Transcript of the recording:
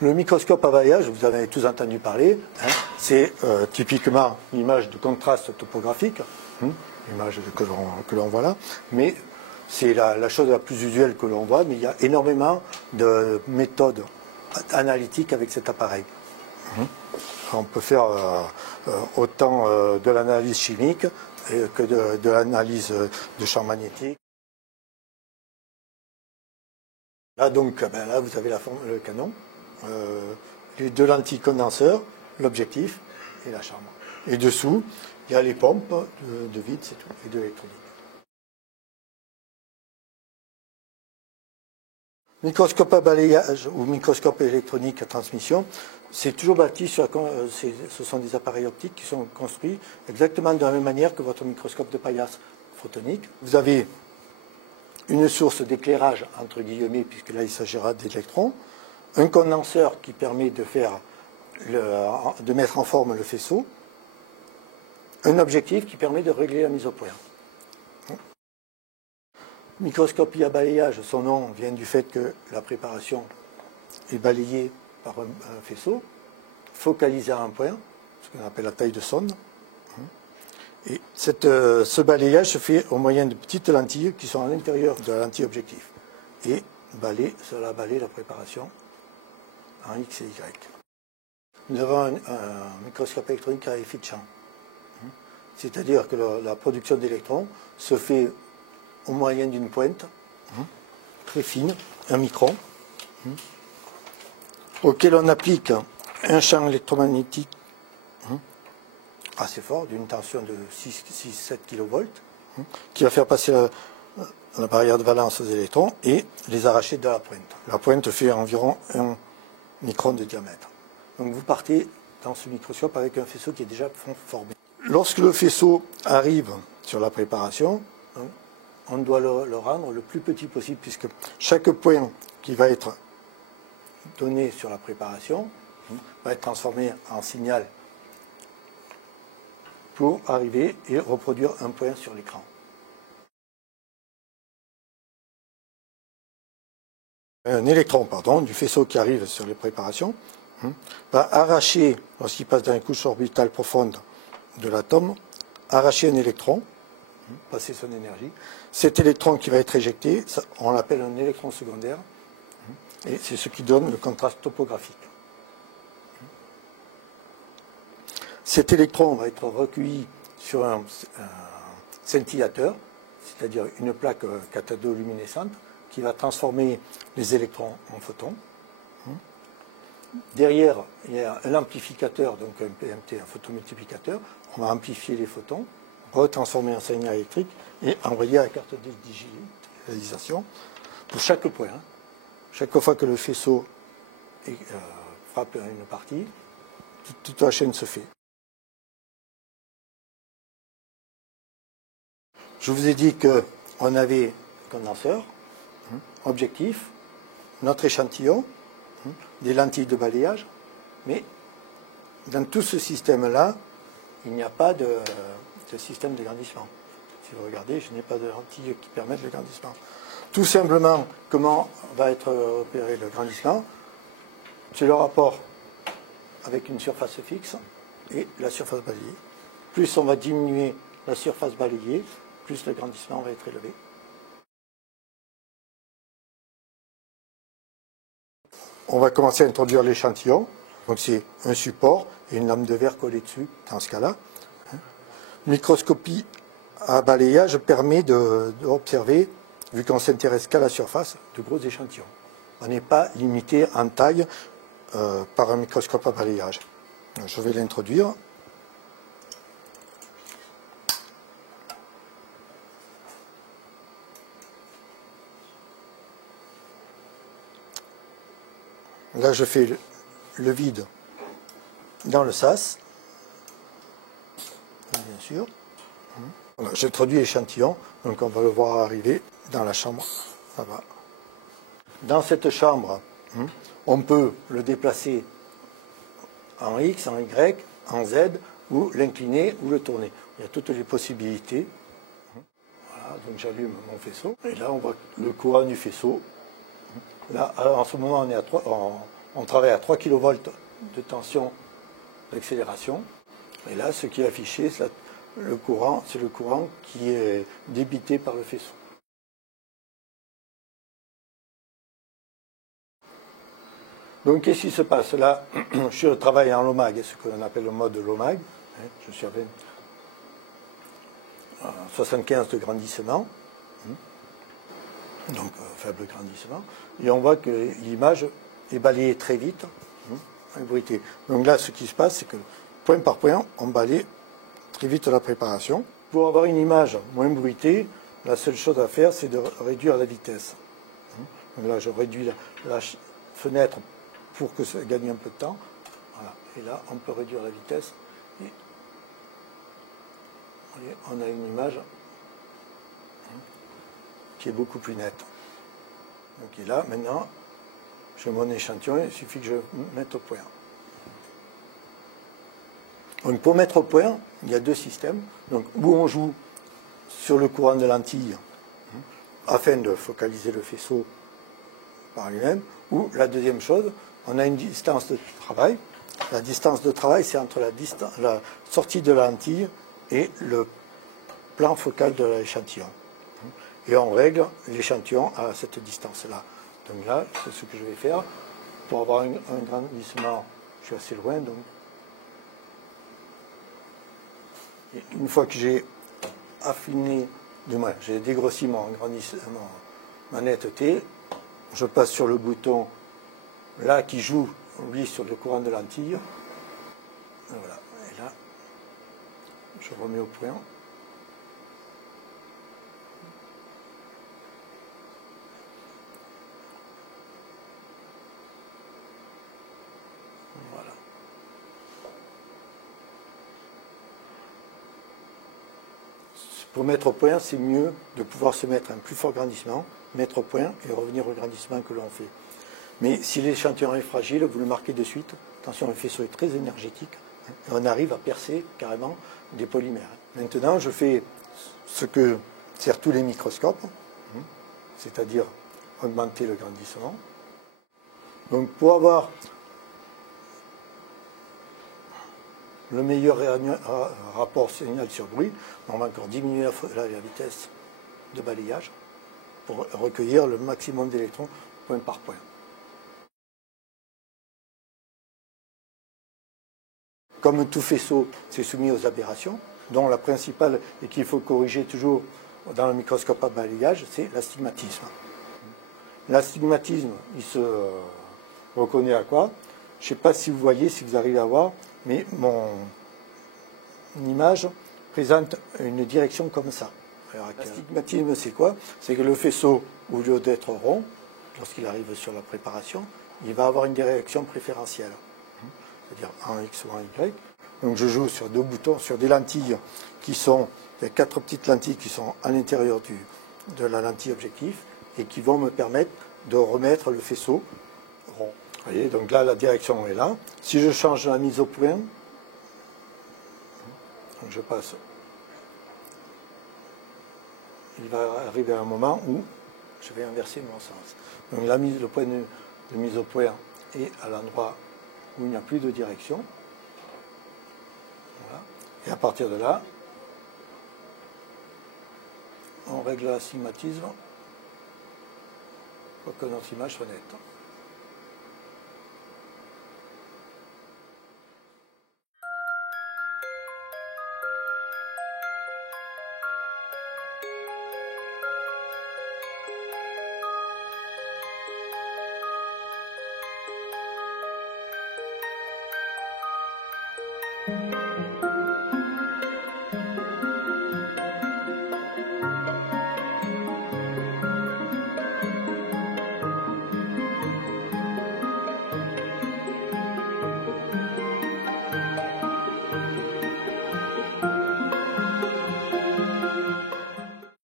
Le microscope à balayage, vous avez tous entendu parler, hein, c'est typiquement l'image de contraste topographique, l'image que l'on voit là, mais c'est la chose la plus usuelle que l'on voit, mais il y a énormément de méthodes analytiques avec cet appareil. On peut faire autant de l'analyse chimique que de l'analyse de champs magnétiques. Là, donc, là, vous avez le canon, les deux lentilles condenseurs, l'objectif et la chambre. Et dessous, il y a les pompes de vide, c'est tout, et de l'électronique. Microscope à balayage ou microscope électronique à transmission, c'est toujours bâti sur ce sont des appareils optiques qui sont construits exactement de la même manière que votre microscope de paillasse photonique. Vous avez une source d'éclairage, entre guillemets, puisque là il s'agira d'électrons, un condenseur qui permet de mettre en forme le faisceau, un objectif qui permet de régler la mise au point. Microscopie à balayage, son nom vient du fait que la préparation est balayée par un faisceau, focalisé à un point, ce qu'on appelle la taille de sonde. Et ce balayage se fait au moyen de petites lentilles qui sont à l'intérieur de la lentille objectif. Et cela balaye la préparation en X et Y. Nous avons un microscope électronique à effet de champ. C'est-à-dire que la production d'électrons se fait au moyen d'une pointe très fine, un micron, auquel on applique un champ électromagnétique assez fort, d'une tension de 6-7 kV, qui va faire passer la barrière de valence aux électrons et les arracher de la pointe. La pointe fait environ 1 micron de diamètre. Donc vous partez dans ce microscope avec un faisceau qui est déjà formé. Lorsque le faisceau arrive sur la préparation, on doit le rendre le plus petit possible, puisque chaque point qui va être donné sur la préparation va être transformé en signal pour arriver et reproduire un point sur l'écran. Un électron, du faisceau qui arrive sur les préparations, va arracher, lorsqu'il passe dans les couches orbitales profondes de l'atome, arracher un électron, passer son énergie. Cet électron qui va être éjecté, on l'appelle un électron secondaire, et c'est ce qui donne le contraste topographique. Cet électron va être recueilli sur un scintillateur, c'est-à-dire une plaque cathodoluminescente, qui va transformer les électrons en photons. Derrière, il y a un amplificateur, donc un PMT, un photomultiplicateur. On va amplifier les photons, retransformer en signal électrique et envoyer à la carte de digitalisation pour chaque point. Chaque fois que le faisceau frappe une partie, toute la chaîne se fait. Je vous ai dit qu'on avait condenseur, objectif, notre échantillon, des lentilles de balayage, mais dans tout ce système-là, il n'y a pas de système de grandissement. Si vous regardez, je n'ai pas de lentilles qui permettent le grandissement. Tout simplement, comment va être opéré le grandissement? C'est le rapport avec une surface fixe et la surface balayée. Plus on va diminuer la surface balayée, plus le grandissement va être élevé. On va commencer à introduire l'échantillon. Donc c'est un support et une lame de verre collée dessus, dans ce cas-là. Microscopie à balayage permet d'observer, vu qu'on s'intéresse qu'à la surface, de gros échantillons. On n'est pas limité en taille par un microscope à balayage. Je vais l'introduire. Là, je fais le vide dans le sas, bien sûr. Voilà, j'introduis l'échantillon, donc on va le voir arriver dans la chambre. Ça va. Dans cette chambre, on peut le déplacer en X, en Y, en Z, ou l'incliner ou le tourner. Il y a toutes les possibilités. Voilà, donc j'allume mon faisceau, et là on voit le courant du faisceau. Là, en ce moment, on est on travaille à 3 kV de tension d'accélération. Et là, ce qui est affiché, c'est le courant qui est débité par le faisceau. Donc, qu'est-ce qui se passe? Là, je travaille en Lomag, ce qu'on appelle le mode Lomag. Je suis à 75 de grandissement, donc faible grandissement. Et on voit que l'image est balayée très vite, bruitée. Donc là, ce qui se passe, c'est que point par point, on balaye très vite la préparation. Pour avoir une image moins bruitée, la seule chose à faire, c'est de réduire la vitesse. Donc là, je réduis la fenêtre pour que ça gagne un peu de temps. Voilà. Et là, on peut réduire la vitesse. Et voyez, on a une image qui est beaucoup plus nette. Donc et là, maintenant, j'ai mon échantillon, il suffit que je mette au point. Donc pour mettre au point, il y a deux systèmes. Donc où on joue sur le courant de lentille afin de focaliser le faisceau par lui-même, ou la deuxième chose, on a une distance de travail. La distance de travail, c'est entre la sortie de la lentille et le plan focal de l'échantillon. Et on règle l'échantillon à cette distance-là. Donc là, c'est ce que je vais faire. Pour avoir un grandissement, je suis assez loin. Donc. Et une fois que j'ai affiné, du moins, j'ai dégrossi ma netteté, je passe sur le bouton là qui joue, lui, sur le courant de lentille. Et voilà. Et là, je remets au point. Voilà. Pour mettre au point, c'est mieux de pouvoir se mettre un plus fort grandissement, mettre au point et revenir au grandissement que l'on fait. Mais si l'échantillon est fragile, vous le marquez de suite. Attention, le faisceau est très énergétique. Et on arrive à percer carrément des polymères. Maintenant, je fais ce que servent tous les microscopes, c'est-à-dire augmenter le grandissement. Donc pour avoir le meilleur rapport signal sur bruit, on va encore diminuer la vitesse de balayage pour recueillir le maximum d'électrons point par point. Comme tout faisceau, c'est soumis aux aberrations, dont la principale et qu'il faut corriger toujours dans le microscope à balayage, c'est l'astigmatisme. L'astigmatisme, il se reconnaît à quoi? Je ne sais pas si vous voyez, si vous arrivez à voir, mais mon image présente une direction comme ça. L'astigmatisme, c'est quoi? C'est que le faisceau, au lieu d'être rond, lorsqu'il arrive sur la préparation, il va avoir une direction préférentielle, c'est-à-dire en X ou en Y. Donc je joue sur deux boutons, sur des lentilles qui sont, il y a 4 petites lentilles qui sont à l'intérieur de la lentille objectif et qui vont me permettre de remettre le faisceau rond. Vous voyez, donc là, la direction est là. Si je change la mise au point, donc je passe. Il va arriver un moment où je vais inverser mon sens. Donc le point de mise au point est à l'endroit où il n'y a plus de direction. Voilà. Et à partir de là, on règle l'astigmatisme pour que notre image soit nette.